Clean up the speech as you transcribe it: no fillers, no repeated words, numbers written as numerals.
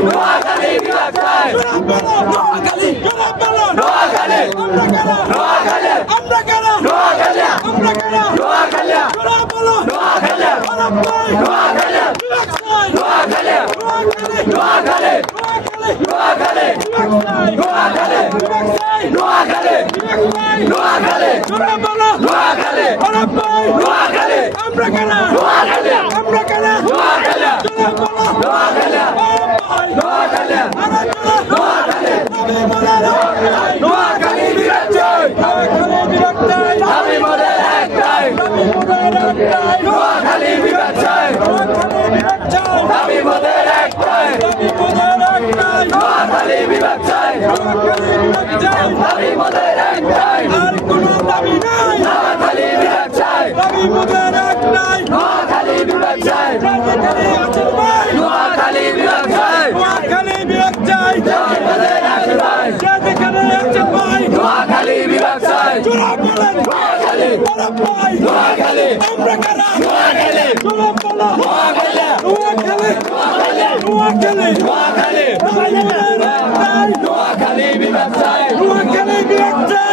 নোয়াখালী বিভাগ চাই নোয়াখালী নোয়াখালী নোয়াখালী আমরা কেন নোয়াখালী আমরা কেন নোয়াখালী নোয়াখালী নোয়াখালী নোয়াখালী নোয়াখালী নোয়াখালী নোয়াখালী নোয়াখালী নোয়াখালী নোয়াখালী নোয়াখালী নোয়াখালী আমরা কেন নোয়াখালী আমরা কেন নোয়াখালী নোয়াখালী নোয়াখালী নোয়াখালী নোয়াখালী বিরাট জয় আমি মনে একটাই নোয়াখালী বিরাট জয় আমি মনে একটাই নোয়াখালী বিরাট জয় আমি মনে একটাই আর কোনো দাবি নাই নোয়াখালী বিরাট জয় দাবি মোদের একটাই নোয়াখালী বিরাট জয় রাজধানী আছে ভাই নোয়াখালী বিরাট জয় নোয়াখালী বিভাগ চাই আমি মনে একটাই যেখানে আছে ভাই নোয়াখালী বিরাট জয় জোড়া বলেন নোয়াখালী ওরা ভাই নোয়াখালী আমরা কারা নোয়াখালী জোড়া বলো নোয়াখালী নোয়াখালী নোয়াখালী নোয়াখালী নোয়াখালী নোয়াখালী বিভাগ চাই নোয়াখালী বিভাগ চাই